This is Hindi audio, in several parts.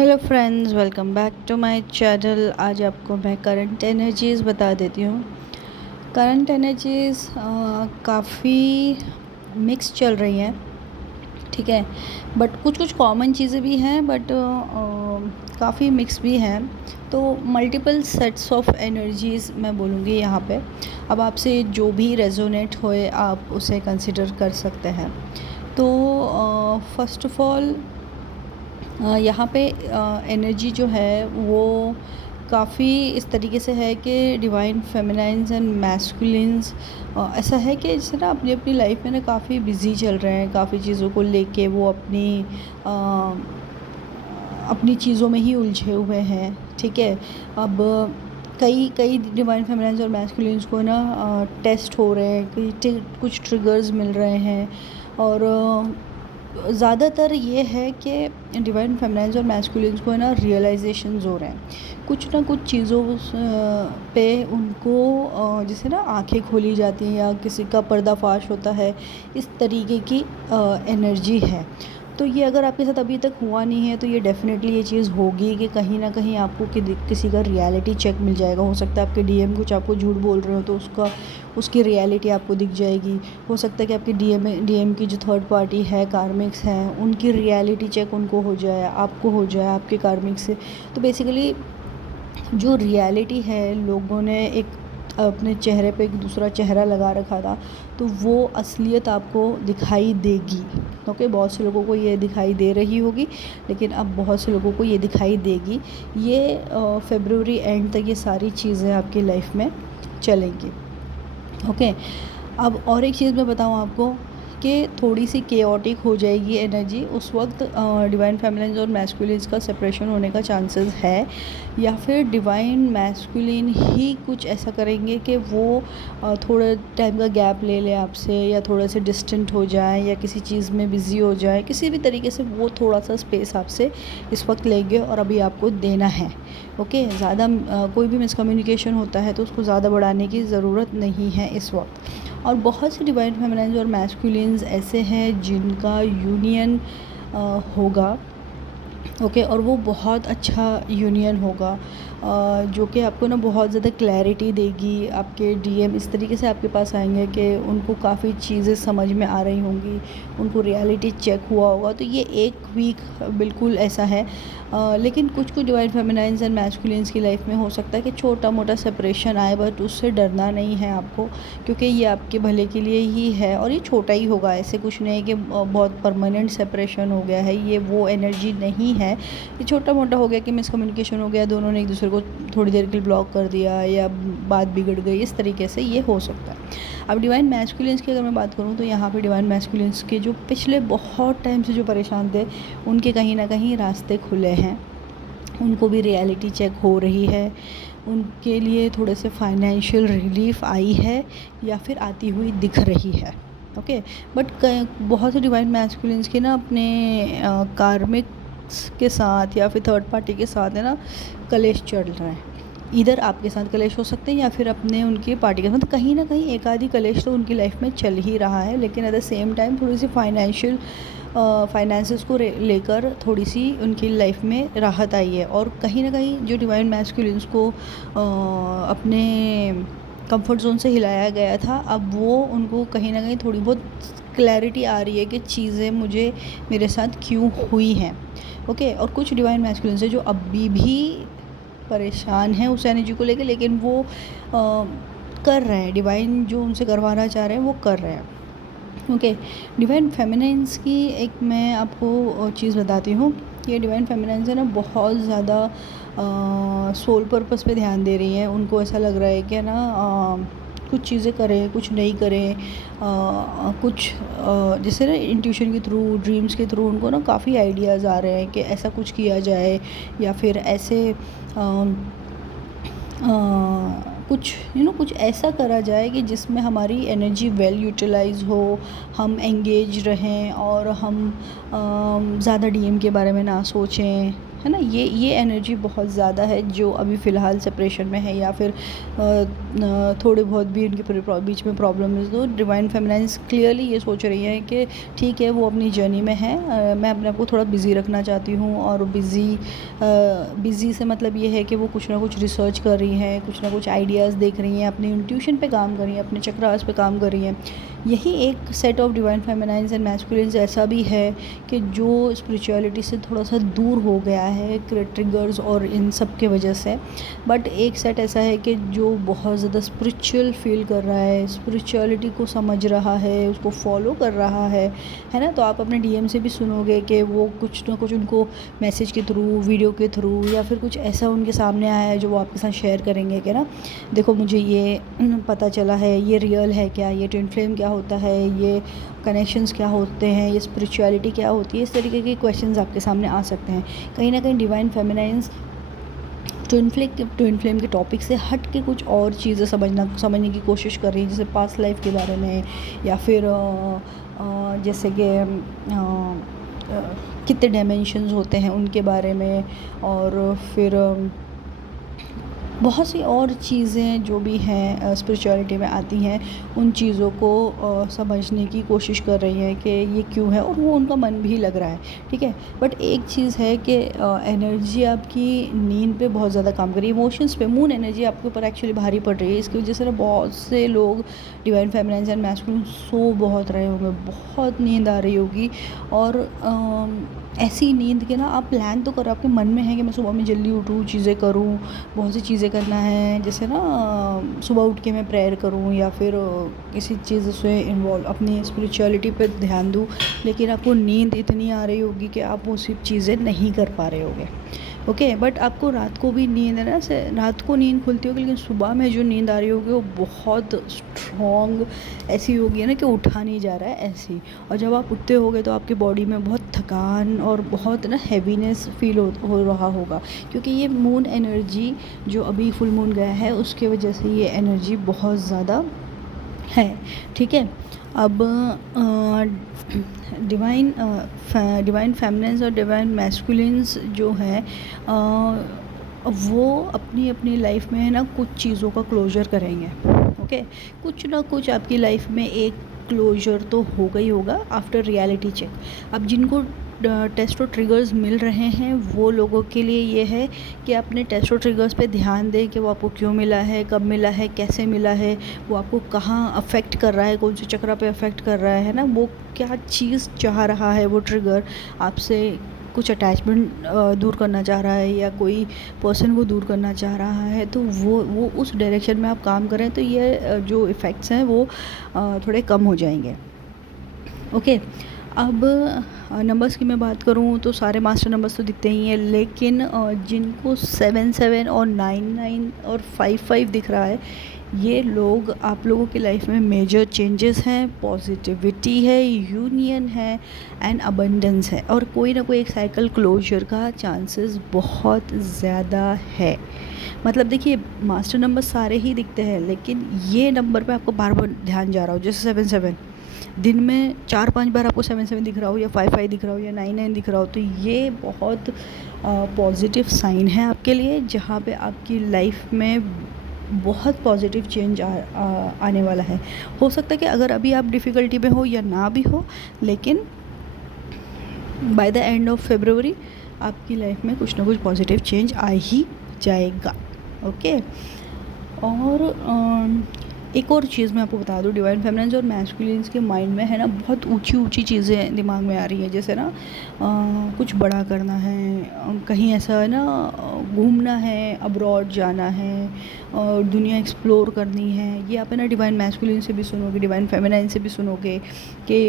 Hello friends, welcome back to my channel. आज आपको मैं करंट एनर्जीज़ बता देती हूँ। करंट एनर्जीज़ काफ़ी मिक्स चल रही हैं, ठीक है। बट कुछ कुछ कॉमन चीज़ें भी हैं, बट काफ़ी मिक्स भी हैं। तो मल्टीपल सेट्स ऑफ एनर्जीज़ मैं बोलूँगी यहाँ पे। अब आपसे जो भी रेजोनेट होए आप उसे कंसिडर कर सकते हैं। तो फर्स्ट ऑफ ऑल यहाँ पे एनर्जी जो है वो काफ़ी इस तरीके से है कि डिवाइन फेमिनाइन्स एंड मैस्कुलिन्स ऐसा है कि जैसे ना अपनी अपनी लाइफ में ना काफ़ी बिजी चल रहे हैं, काफ़ी चीज़ों को लेके वो अपनी चीज़ों में ही उलझे हुए हैं, ठीक है। अब कई कई डिवाइन फेमिनाइन्स और मैस्कुलिन्स को ना टेस्ट हो रहे हैं, कुछ ट्रिगर्स मिल रहे हैं। और ज़्यादातर ये है कि डिवाइन फेमिनाइन्स और मैस्कुलिन्स को है ना रियलाइजेशंस हो रहे हैं कुछ ना कुछ चीज़ों पे उनको जैसे ना आंखें खोली जाती हैं या किसी का पर्दाफाश होता है, इस तरीके की एनर्जी है। तो ये अगर आपके साथ अभी तक हुआ नहीं है तो ये डेफ़िनेटली ये चीज़ होगी कि कहीं ना कहीं आपको किसी का रियलिटी चेक मिल जाएगा। हो सकता है आपके डीएम कुछ आपको झूठ बोल रहे हो तो उसकी रियलिटी आपको दिख जाएगी। हो सकता है कि आपके डीएम की जो थर्ड पार्टी है, कार्मिक्स हैं, उनकी रियलिटी चेक उनको हो जाए, आपको हो जाए आपके कार्मिक्स से। तो बेसिकली जो रियलिटी है, लोगों ने एक अपने चेहरे पे एक दूसरा चेहरा लगा रखा था, तो वो असलियत आपको दिखाई देगी। ओके, बहुत से लोगों को ये दिखाई दे रही होगी, लेकिन अब बहुत से लोगों को ये दिखाई देगी। ये फरवरी एंड तक ये सारी चीज़ें आपकी लाइफ में चलेंगी। ओके, अब और एक चीज़ मैं बताऊँ आपको कि थोड़ी सी केओटिक हो जाएगी एनर्जी उस वक्त। डिवाइन फेमिनिन्स और मैस्कुलिन्स का सेपरेशन होने का चांसेस है, या फिर डिवाइन मैस्कुलिन ही कुछ ऐसा करेंगे कि वो थोड़ा टाइम का गैप ले ले आपसे, या थोड़ा से डिस्टेंट हो जाए, या किसी चीज़ में बिज़ी हो जाए, किसी भी तरीके से वो थोड़ा सा स्पेस आपसे इस वक्त लेंगे और अभी आपको देना है। ओके, ज़्यादा कोई भी मिसकम्युनिकेशन होता है तो उसको ज़्यादा बढ़ाने की ज़रूरत नहीं है इस वक्त। और बहुत से डिवाइन फेमिनाइन्स और मैस्कुलिन्स ऐसे हैं जिनका यूनियन होगा, ओके, और वो बहुत अच्छा यूनियन होगा, जो कि आपको ना बहुत ज़्यादा क्लैरिटी देगी। आपके डीएम इस तरीके से आपके पास आएंगे कि उनको काफ़ी चीज़ें समझ में आ रही होंगी, उनको रियलिटी चेक हुआ होगा। तो ये एक वीक बिल्कुल ऐसा है। लेकिन कुछ कुछ डिवाइन फेमिनाइन्स एंड मैस्कुलिन्स की लाइफ में हो सकता है कि छोटा मोटा सेपरेशन आए, बट उससे डरना नहीं है आपको, क्योंकि ये आपके भले के लिए ही है और ये छोटा ही होगा। ऐसे कुछ नहीं है कि बहुत परमानेंट सेपरेशन हो गया है, ये वो एनर्जी नहीं है। ये छोटा मोटा हो गया कि मिसकम्युनिकेशन हो गया, दोनों ने एक दूसरे को थोड़ी देर के लिए ब्लॉक कर दिया या बात बिगड़ गई, इस तरीके से ये हो सकता है। अब डिवाइन मैस्कुलिन्स की अगर मैं बात करूँ तो यहाँ पे डिवाइन मैस्कुलिन्स के जो पिछले बहुत टाइम से जो परेशान थे, उनके कहीं ना कहीं रास्ते खुले हैं, उनको भी रियलिटी चेक हो रही है, उनके लिए थोड़े से फाइनेंशियल रिलीफ आई है या फिर आती हुई दिख रही है। ओके, बट बहुत से डिवाइन मैस्कुलिन्स के ना अपने कार्मिक के साथ या फिर थर्ड पार्टी के साथ है ना कलेश चल रहा है। इधर आपके साथ कलेश हो सकते हैं या फिर अपने उनकी पार्टी के साथ, कहीं ना कहीं एक आधी कलेश तो उनकी लाइफ में चल ही रहा है। लेकिन एट द सेम टाइम थोड़ी सी फाइनेंसेस को लेकर थोड़ी सी उनकी लाइफ में राहत आई है। और कहीं ना कहीं जो डिवाइन मैस्कुलिन्स को अपने कंफर्ट जोन से हिलाया गया था, अब वो उनको कहीं ना कहीं थोड़ी बहुत क्लैरिटी आ रही है कि चीज़ें मुझे मेरे साथ क्यों हुई हैं। ओके, और कुछ डिवाइन मैस्कुलिन्स है जो अभी भी परेशान हैं उस एनर्जी को लेके, लेकिन वो कर रहे हैं, डिवाइन जो उनसे करवाना चाह रहे हैं वो कर रहे हैं। ओके, डिवाइन फेमिनाइन्स की एक मैं आपको चीज़ बताती हूँ। ये डिवाइन फेमिनाइन्स है ना बहुत ज़्यादा सोल पर्पस पे ध्यान दे रही हैं। उनको ऐसा लग रहा है कि ना कुछ चीज़ें करें, कुछ नहीं करें, कुछ जैसे ना इंट्यूशन के थ्रू, ड्रीम्स के थ्रू उनको ना काफ़ी आइडियाज़ आ रहे हैं कि ऐसा कुछ किया जाए, या फिर ऐसे कुछ कुछ ऐसा करा जाए कि जिसमें हमारी एनर्जी वेल यूटिलाइज हो, हम एंगेज रहें और हम ज़्यादा डीएम के बारे में ना सोचें, है ना। ये एनर्जी बहुत ज़्यादा है जो अभी फ़िलहाल सेपरेशन में है, या फिर थोड़े बहुत भी उनके बीच में प्रॉब्लम है। तो डिवाइन फेमिनाइन्स क्लियरली ये सोच रही है कि ठीक है, वो अपनी जर्नी में है, मैं अपने आप को थोड़ा बिज़ी रखना चाहती हूँ। और बिज़ी से मतलब ये है कि वो कुछ ना कुछ रिसर्च कर रही हैं, कुछ ना कुछ आइडियाज़ देख रही हैं, अपनी इंट्यूशन पे काम कर रही हैं, अपने चक्रास पे काम कर रही हैं। यही एक set of divine feminines and masculines ऐसा भी है कि जो स्पिरिचुअलिटी से थोड़ा सा दूर हो गया है ट्रिगर्स और इन सब के वजह से। बट एक सेट ऐसा है कि जो बहुत ज़्यादा स्पिरिचुअल फील कर रहा है, स्पिरिचुअलिटी को समझ रहा है, उसको फॉलो कर रहा है ना। तो आप अपने डीएम से भी सुनोगे कि वो कुछ ना कुछ उनको मैसेज के थ्रू, वीडियो के थ्रू, या फिर कुछ ऐसा उनके सामने आया है जो वो आपके साथ शेयर करेंगे कि ना देखो मुझे ये पता चला है, ये रियल है क्या, ये ट्विन फ्लेम क्या होता है, ये कनेक्शंस क्या होते हैं, ये स्पिरिचुअलिटी क्या होती है। इस तरीके के क्वेश्चंस आपके सामने आ सकते हैं। कहीं ना कहीं डिवाइन फेमिनाइन्स ट्विन फ्लेम के टॉपिक से हट के कुछ और चीज़ें समझने की कोशिश कर रही है, जैसे पास्ट लाइफ के बारे में, या फिर जैसे कि कितने डायमेंशंस होते हैं उनके बारे में, और फिर बहुत सी और चीज़ें जो भी हैं स्पिरिचुअलिटी में आती हैं, उन चीज़ों को समझने की कोशिश कर रही हैं कि ये क्यों है, और वो उनका मन भी लग रहा है, ठीक है। बट एक चीज़ है कि एनर्जी आपकी नींद पे बहुत ज़्यादा काम कर रही है, इमोशंस पे। मून एनर्जी आपके ऊपर एक्चुअली भारी पड़ रही है, इसकी वजह से ना बहुत से लोग डिवाइन फेमिनाइन्स एंड मैस्कुलिन सो बहुत रहे होंगे, बहुत नींद आ रही होगी। और ऐसी नींद के ना आप प्लान तो करो, आपके मन में है कि मैं सुबह में जल्दी उठूँ, चीज़ें करूँ, बहुत सी चीज़ें करना है, जैसे ना सुबह उठ के मैं प्रेयर करूँ, या फिर किसी चीज़ से इन्वॉल्व अपनी स्पिरिचुअलिटी पे ध्यान दूँ। लेकिन आपको नींद इतनी आ रही होगी कि आप वो सब चीज़ें नहीं कर पा रहे होगे, ओके। बट आपको रात को भी नींद है ना, रात को नींद खुलती होगी, लेकिन सुबह में जो नींद आ रही होगी वो बहुत स्ट्रॉन्ग ऐसी होगी ना कि उठा नहीं जा रहा है ऐसी। और जब आप उठते होगे तो आपकी बॉडी में बहुत थकान और बहुत ना हैवीनेस फील हो रहा होगा, क्योंकि ये मून एनर्जी जो अभी फुल मून गया है उसके वजह से ये एनर्जी बहुत ज़्यादा है, ठीक है। अब डिवाइन फेमिनिन्स और डिवाइन मैस्कुलिन्स जो है वो अपनी अपनी लाइफ में है ना कुछ चीज़ों का क्लोजर करेंगे, ओके। कुछ ना कुछ आपकी लाइफ में एक क्लोजर तो होगा ही होगा आफ्टर रियलिटी चेक। अब जिनको टेस्टो ट्रिगर्स मिल रहे हैं वो लोगों के लिए ये है कि अपने टेस्टो ट्रिगर्स पे ध्यान दें कि वो आपको क्यों मिला है, कब मिला है, कैसे मिला है, वो आपको कहाँ अफेक्ट कर रहा है, कौन से चक्रा पे अफेक्ट कर रहा है ना, वो क्या चीज़ चाह रहा है, वो ट्रिगर आपसे कुछ अटैचमेंट दूर करना चाह रहा है, या कोई पर्सन को दूर करना चाह रहा है। तो वो उस डायरेक्शन में आप काम करें तो ये जो इफ़ेक्ट्स हैं वो थोड़े कम हो जाएंगे, ओके। अब नंबर्स की मैं बात करूँ तो सारे मास्टर नंबर्स तो दिखते ही हैं, लेकिन जिनको 7 और 9 और 5 दिख रहा है, ये लोग आप लोगों की लाइफ में मेजर चेंजेस हैं, पॉजिटिविटी है, यूनियन है एंड अबंडेंस है, और कोई ना कोई एक साइकिल क्लोजर का चांसेस बहुत ज़्यादा है। मतलब देखिए, मास्टर नंबर सारे ही दिखते हैं, लेकिन ये नंबर पे आपको बार बार ध्यान जा रहा हो, जैसे 7 दिन में 4-5 बार आपको 7 दिख रहा हो, या 5 दिख रहा हो, या 9 दिख रहा हो, तो ये बहुत पॉजिटिव साइन है आपके लिए, जहाँ पे आपकी लाइफ में बहुत पॉजिटिव चेंज आने वाला है। हो सकता है कि अगर अभी आप डिफ़िकल्टी में हो या ना भी हो, लेकिन by the end of February आपकी लाइफ में कुछ ना कुछ पॉजिटिव चेंज आ ही जाएगा, ओके। और एक और चीज़ मैं आपको बता दूँ, डिवाइन फेमिनिन्स और मैस्कुलिन्स के माइंड में है ना बहुत ऊंची चीज़ें दिमाग में आ रही हैं, जैसे ना कुछ बड़ा करना है, कहीं ऐसा है ना घूमना है, अब्रॉड जाना है, और दुनिया एक्सप्लोर करनी है। ये आप है ना डिवाइन मैस्कुलिन से भी सुनोगे, डिवाइन फेमिनाइन से भी सुनोगे कि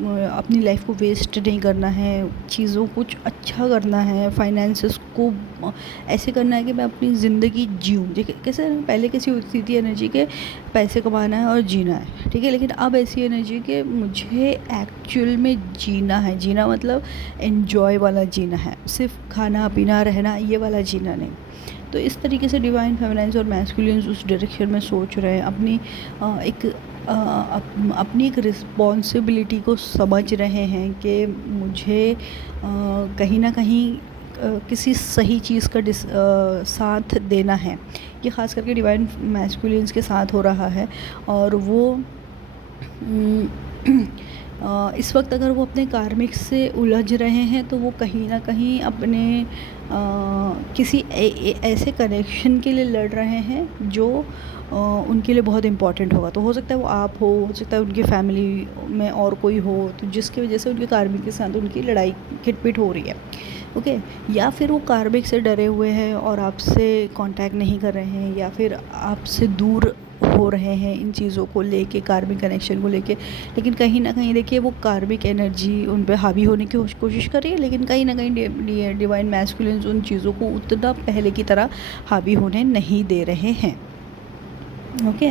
अपनी लाइफ को वेस्ट नहीं करना है, चीज़ों कुछ अच्छा करना है, फाइनेंसेस को ऐसे करना है कि मैं अपनी ज़िंदगी जीऊँ। कैसे पहले कैसी होती थी एनर्जी के पैसे कमाना है और जीना है, ठीक है, लेकिन अब ऐसी एनर्जी कि मुझे एक्चुअल में जीना है। जीना मतलब एन्जॉय वाला जीना है, सिर्फ खाना पीना रहना ये वाला जीना नहीं। तो इस तरीके से डिवाइन फेमिनाइन्स और मैस्कुलिन्स उस डायरेक्शन में सोच रहे हैं, अपनी एक रिस्पॉन्सिबिलिटी को समझ रहे हैं कि मुझे कहीं ना कहीं किसी सही चीज़ का साथ देना है, ये ख़ास करके डिवाइन मैस्कुलिन्स के साथ हो रहा है। और वो इस वक्त अगर वो अपने कार्मिक से उलझ रहे हैं तो वो कहीं ना कहीं अपने किसी ऐसे कनेक्शन के लिए लड़ रहे हैं जो उनके लिए बहुत इम्पॉर्टेंट होगा। तो हो सकता है वो आप हो सकता है उनकी फैमिली में और कोई हो, तो जिसकी वजह से उनके कार्मिक के साथ उनकी लड़ाई खिटपिट हो रही है। ओके, या फिर वो कार्मिक से डरे हुए हैं और आपसे कांटेक्ट नहीं कर रहे हैं, या फिर आपसे दूर हो रहे हैं इन चीज़ों को लेके, कार्मिक कनेक्शन को लेके। लेकिन कहीं ना कहीं देखिए वो कार्मिक एनर्जी उन पे हावी होने की कोशिश कर रही है, लेकिन कहीं ना कहीं डिवाइन मैस्कुलिन्स उन चीज़ों को उतना पहले की तरह हावी होने नहीं दे रहे हैं। ओके,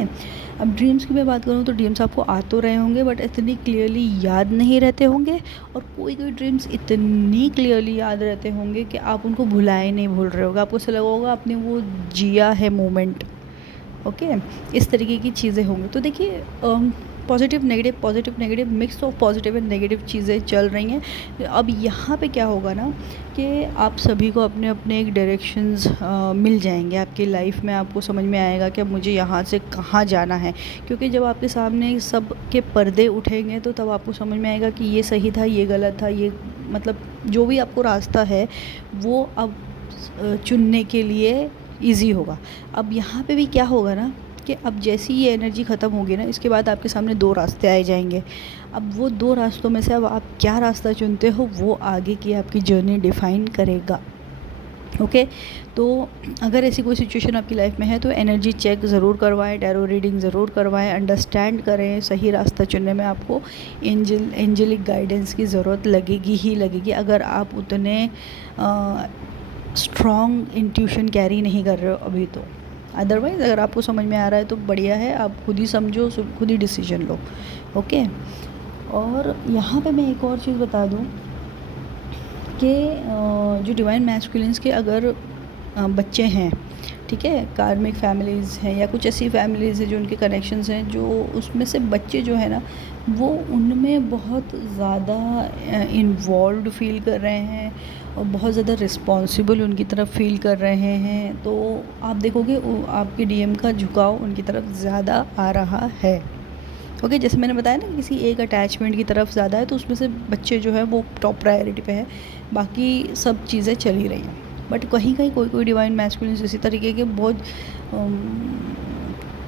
अब ड्रीम्स की मैं बात करूँ तो ड्रीम्स आपको आ तो रहे होंगे बट इतनी क्लियरली याद नहीं रहते होंगे, और कोई कोई ड्रीम्स इतनी क्लियरली याद रहते होंगे कि आप उनको भुलाए नहीं भूल रहे होगे, आपको ऐसा लगा होगा आपने वो जिया है मोमेंट। ओके, इस तरीके की चीज़ें होंगी। तो देखिए positive negative mix of positive and negative चीज़ें चल रही हैं। अब यहाँ पे क्या होगा ना कि आप सभी को अपने अपने एक डायरेक्शंस मिल जाएंगे आपकी लाइफ में। आपको समझ में आएगा कि अब मुझे यहाँ से कहाँ जाना है, क्योंकि जब आपके सामने सब के पर्दे उठेंगे तो तब आपको समझ में आएगा कि ये सही था, ये गलत था, ये मतलब जो भी आपको रास्ता है वो अब चुनने के लिए ईज़ी होगा। अब यहाँ पे भी क्या होगा ना कि अब जैसी ये एनर्जी ख़त्म होगी ना, इसके बाद आपके सामने 2 रास्ते आए जाएंगे। अब वो 2 रास्तों में से अब आप क्या रास्ता चुनते हो वो आगे की आपकी जर्नी डिफ़ाइन करेगा। ओके, तो अगर ऐसी कोई सिचुएशन आपकी लाइफ में है तो एनर्जी चेक ज़रूर करवाएं, टैरो रीडिंग ज़रूर करवाएं, अंडरस्टैंड करें। सही रास्ता चुनने में आपको एंजलिक गाइडेंस की ज़रूरत लगेगी ही लगेगी, अगर आप उतने स्ट्रॉन्ग इंट्यूशन कैरी नहीं कर रहे हो अभी तो। अदरवाइज़ अगर आपको समझ में आ रहा है तो बढ़िया है, आप खुद ही समझो, खुद ही डिसीजन लो। ओके, और यहाँ पे मैं एक और चीज़ बता दूँ कि जो डिवाइन मैस्कुलिन्स के अगर बच्चे हैं, ठीक है, कार्मिक फैमिलीज़ हैं या कुछ ऐसी फैमिलीज़ हैं जो उनके कनेक्शंस हैं, जो उसमें से बच्चे जो है ना वो उनमें बहुत ज़्यादा इन्वॉल्व फील कर रहे हैं और बहुत ज़्यादा रिस्पॉन्सिबल उनकी तरफ फील कर रहे हैं। तो आप देखोगे आपके डीएम का झुकाव उनकी तरफ ज़्यादा आ रहा है। ओके, जैसे मैंने बताया ना किसी एक अटैचमेंट की तरफ ज़्यादा है, तो उसमें से बच्चे जो है वो टॉप प्रायोरिटी पे है, बाकी सब चीज़ें चल ही रही हैं। बट कहीं कहीं कोई डिवाइन मैस्कुलिन्स इसी तरीके के बहुत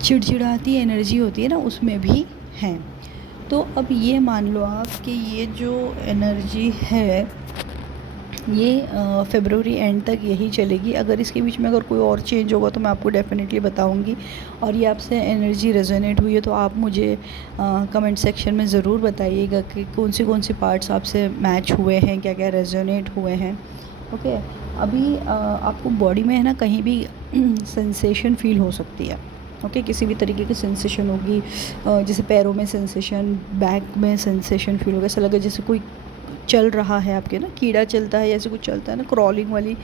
चिड़चिड़ाती एनर्जी होती है ना, उसमें भी हैं। तो अब ये मान लो आप कि ये जो एनर्जी है ये फ़रवरी एंड तक यही चलेगी। अगर इसके बीच में अगर कोई और चेंज होगा तो मैं आपको डेफिनेटली बताऊंगी। और ये आपसे एनर्जी रेजोनेट हुई है तो आप मुझे कमेंट सेक्शन में ज़रूर बताइएगा कि कौन सी पार्ट्स आपसे मैच हुए हैं, क्या क्या रेजोनेट हुए हैं। ओके, अभी आपको बॉडी में है ना कहीं भी सेंसेशन फील हो सकती है। ओके, किसी भी तरीके की सेंसेशन होगी, जैसे पैरों में सेंसेशन, बैक में सेंसेशन फील होगा, ऐसा लगे जैसे कोई चल रहा है आपके ना, कीड़ा चलता है, ऐसे कुछ चलता है ना, क्रॉलिंग वाली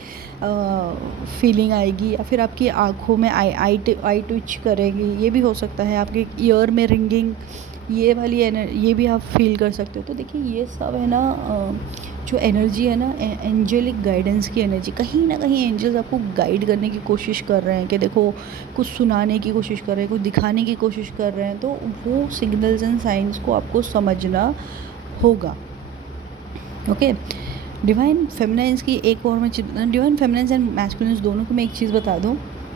फीलिंग आएगी। या फिर आपकी आँखों में आई ट्विच करेगी, ये भी हो सकता है। आपके ईयर में रिंगिंग, ये वाली ये भी आप फील कर सकते हो। तो देखिए ये सब है ना जो एनर्जी है ना, एंजलिक गाइडेंस की एनर्जी। कहीं ना कहीं एंजल्स आपको गाइड करने की कोशिश कर रहे हैं कि देखो, कुछ सुनाने की कोशिश कर रहे हैं, कुछ दिखाने की कोशिश कर रहे हैं। तो वो सिग्नल्स एंड साइंस को आपको समझना होगा। ओके, डिवाइन फेमिनाइंस की एक और मैं डिवाइन फेमिनाइंस एंड मैस्कुलिन्स दोनों को मैं एक चीज़ बता दूं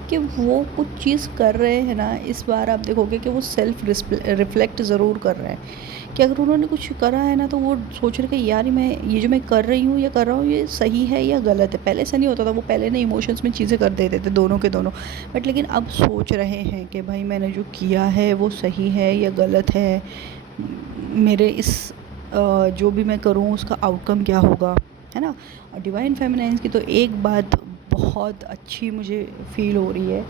कि वो कुछ चीज़ कर रहे हैं ना, इस बार आप देखोगे कि वो सेल्फ रिफ्लेक्ट ज़रूर कर रहे हैं कि अगर उन्होंने कुछ करा है ना तो वो सोच रहे कि यार ये जो मैं कर रही हूँ या कर रहा हूँ ये सही है या गलत है। पहले ऐसा नहीं होता था, वो पहले ना इमोशंस में चीज़ें कर देते थे दोनों के दोनों, बट लेकिन अब सोच रहे हैं कि भाई मैंने जो किया है वो सही है या गलत है, मेरे इस जो भी मैं करूँ उसका आउटकम क्या होगा, है ना। और डिवाइन फेमिनाइंस की तो एक बात बहुत अच्छी मुझे फील हो रही है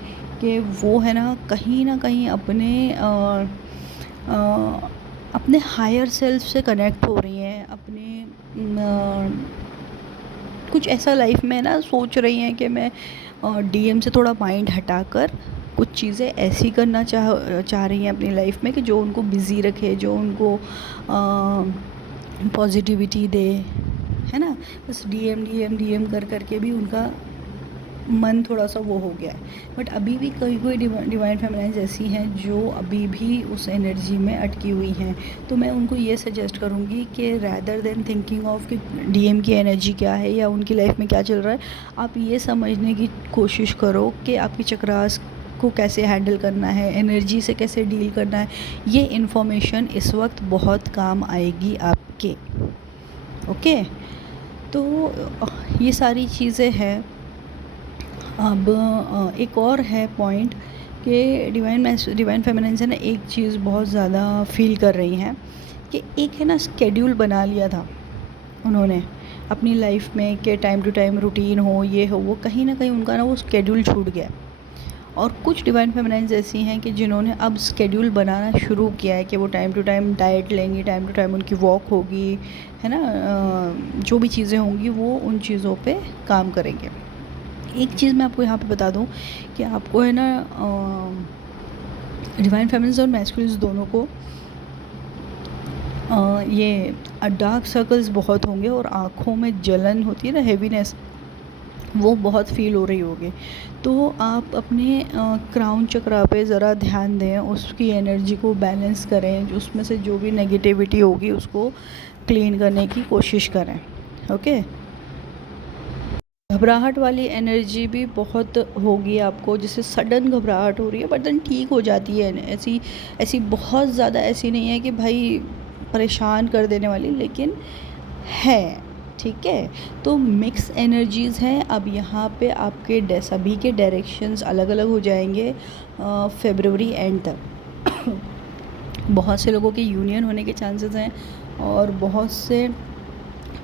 कि वो है ना कहीं अपने हायर सेल्फ से कनेक्ट हो रही हैं, अपने कुछ ऐसा लाइफ में ना सोच रही हैं कि मैं डीएम से थोड़ा माइंड हटाकर कुछ चीज़ें ऐसी करना चाह रही हैं अपनी लाइफ में कि जो उनको बिज़ी रखे, जो उनको पॉजिटिविटी दे, है ना। बस डीएम डीएम डीएम कर करके भी उनका मन थोड़ा सा वो हो गया है। बट अभी भी कोई डिवाइन फेमिनाइन्स ऐसी हैं जो अभी भी उस एनर्जी में अटकी हुई हैं। तो मैं उनको ये सजेस्ट करूँगी कि रैदर देन थिंकिंग ऑफ कि डीएम की एनर्जी क्या है या उनकी लाइफ में क्या चल रहा है, आप ये समझने की कोशिश करो कि आपकी चक्रास को कैसे हैंडल करना है, एनर्जी से कैसे डील करना है। ये इन्फॉर्मेशन इस वक्त बहुत काम आएगी आपके। ओके, तो ये सारी चीज़ें हैं। अब एक और है पॉइंट कि डिवाइन फेमिनाइन्स है ना, एक चीज़ बहुत ज़्यादा फील कर रही हैं कि एक है ना स्केड्यूल बना लिया था उन्होंने अपनी लाइफ में कि टाइम टू टाइम रूटीन हो, ये हो वो, कहीं ना कहीं उनका ना वो स्केड्यूल छूट गया। और कुछ डिवाइन फेमिनाइन्स ऐसी हैं कि जिन्होंने अब स्केड्यूल बनाना शुरू किया है कि वो टाइम टू टाइम डाइट लेंगी, टाइम टू टाइम उनकी वॉक होगी, है ना, जो भी चीज़ें होंगी वो उन चीज़ों पे काम करेंगे। एक चीज़ मैं आपको यहाँ पे बता दूँ कि आपको है ना डिवाइन फेमिनिन्स और मैस्कुलिन्स दोनों को ये डार्क सर्कल्स बहुत होंगे और आँखों में जलन होती है ना, हेवीनेस, वो बहुत फील हो रही होगी। तो आप अपने क्राउन चक्रा पे ज़रा ध्यान दें, उसकी एनर्जी को बैलेंस करें, उसमें से जो भी नेगेटिविटी होगी उसको क्लीन करने की कोशिश करें। ओके, घबराहट वाली एनर्जी भी बहुत होगी आपको, जिससे सडन घबराहट हो रही है बट देन ठीक हो जाती है। ऐसी ऐसी बहुत ज़्यादा ऐसी नहीं है कि भाई परेशान कर देने वाली, लेकिन है, ठीक है। तो मिक्स एनर्जीज़ हैं। अब यहाँ पे आपके सभी के डायरेक्शंस अलग अलग हो जाएंगे फरवरी एंड तक। बहुत से लोगों के यूनियन होने के चांसेस हैं और बहुत से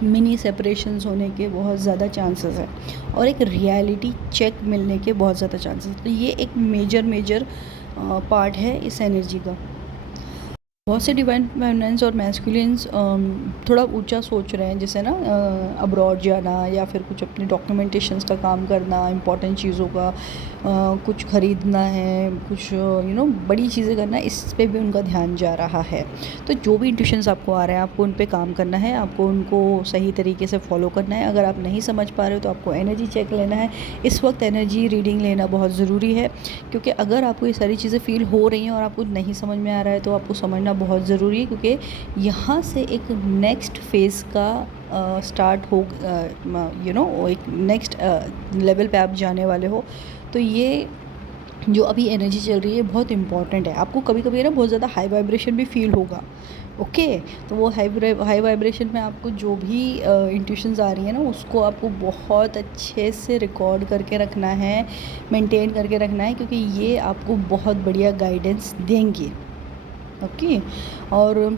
मिनी सेपरेशंस होने के बहुत ज़्यादा चांसेस हैं और एक रियलिटी चेक मिलने के बहुत ज़्यादा चांसेस। तो ये एक मेजर पार्ट है इस एनर्जी का। बहुत से डिवाइन फेमिनिन्स और मैस्कुलिन्स थोड़ा ऊंचा सोच रहे हैं, जैसे ना अब्रॉड जाना या फिर कुछ अपने डॉक्यूमेंटेशंस का काम करना, इम्पॉर्टेंट चीज़ों का कुछ ख़रीदना है, कुछ बड़ी चीज़ें करना, इस पे भी उनका ध्यान जा रहा है। तो जो भी इंट्यूशंस आपको आ रहे हैं आपको उन पे काम करना है, आपको उनको सही तरीके से फॉलो करना है। अगर आप नहीं समझ पा रहे हो तो आपको एनर्जी चेक लेना है। इस वक्त एनर्जी रीडिंग लेना बहुत ज़रूरी है, क्योंकि अगर आपको ये सारी चीज़ें फ़ील हो रही हैं और आपको नहीं समझ में आ रहा है तो आपको समझना बहुत ज़रूरी है, क्योंकि यहाँ से एक नेक्स्ट फेज़ का स्टार्ट हो, एक नेक्स्ट लेवल पे आप जाने वाले हो। तो ये जो अभी एनर्जी चल रही है बहुत इंपॉर्टेंट है। आपको कभी कभी ना बहुत ज़्यादा हाई वाइब्रेशन भी फील होगा। ओके, तो वो हाई वाइब्रेशन में आपको जो भी इंट्यूशंस आ रही है ना, उसको आपको बहुत अच्छे से रिकॉर्ड करके रखना है, मेंटेन करके रखना है, क्योंकि ये आपको बहुत बढ़िया गाइडेंस देंगी। ओके, और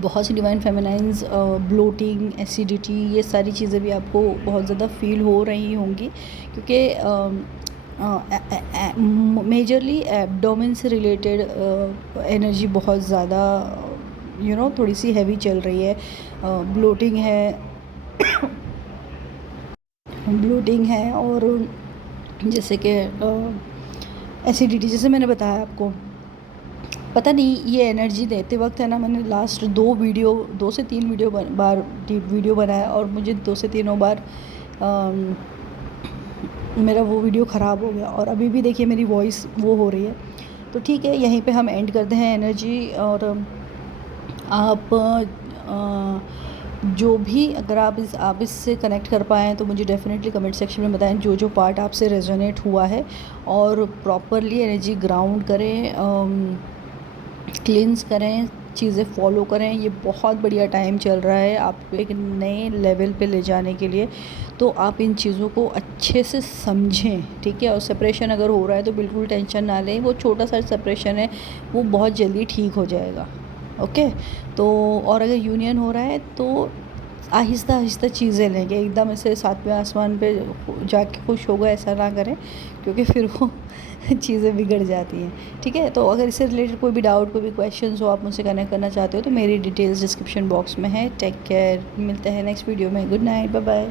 बहुत सी डिवाइन फेमिनाइन्स ब्लोटिंग, एसिडिटी, ये सारी चीज़ें भी आपको बहुत ज़्यादा फील हो रही होंगी, क्योंकि मेजरली एब्डोमेन से रिलेटेड एनर्जी बहुत ज़्यादा थोड़ी सी हैवी चल रही है। ब्लोटिंग है ब्लोटिंग है और जैसे कि एसिडिटी, जैसे मैंने बताया आपको। पता नहीं ये एनर्जी देते वक्त है ना, मैंने लास्ट 2 से 3 वीडियो बनाया और मुझे 2 से 3 बार मेरा वो वीडियो ख़राब हो गया, और अभी भी देखिए मेरी वॉइस वो हो रही है। तो ठीक है, यहीं पे हम एंड करते हैं एनर्जी। और आप जो भी, अगर आप इससे कनेक्ट कर पाएँ तो मुझे डेफिनेटली कमेंट सेक्शन में बताएं जो पार्ट आपसे रेजोनेट हुआ है, और प्रॉपरली एनर्जी ग्राउंड करें, क्लींस करें, चीज़ें फॉलो करें। ये बहुत बढ़िया टाइम चल रहा है आपको एक नए लेवल पे ले जाने के लिए। तो आप इन चीज़ों को अच्छे से समझें, ठीक है। और सेपरेशन अगर हो रहा है तो बिल्कुल टेंशन ना लें, वो छोटा सा सेपरेशन है, वो बहुत जल्दी ठीक हो जाएगा। ओके, तो और अगर यूनियन हो रहा है तो आहिस्ता आहिस्ता चीज़ें लेंगे, एकदम ऐसे 7वें आसमान पे जाके खुश होगा ऐसा ना करें, क्योंकि फिर वो चीज़ें बिगड़ जाती हैं, ठीक है। तो अगर इससे रिलेटेड कोई भी डाउट, कोई भी क्वेश्चंस हो, आप मुझसे कनेक्ट करना चाहते हो तो मेरी डिटेल्स डिस्क्रिप्शन बॉक्स में है। टेक केयर, मिलते हैं नेक्स्ट वीडियो में। Good night, bye bye.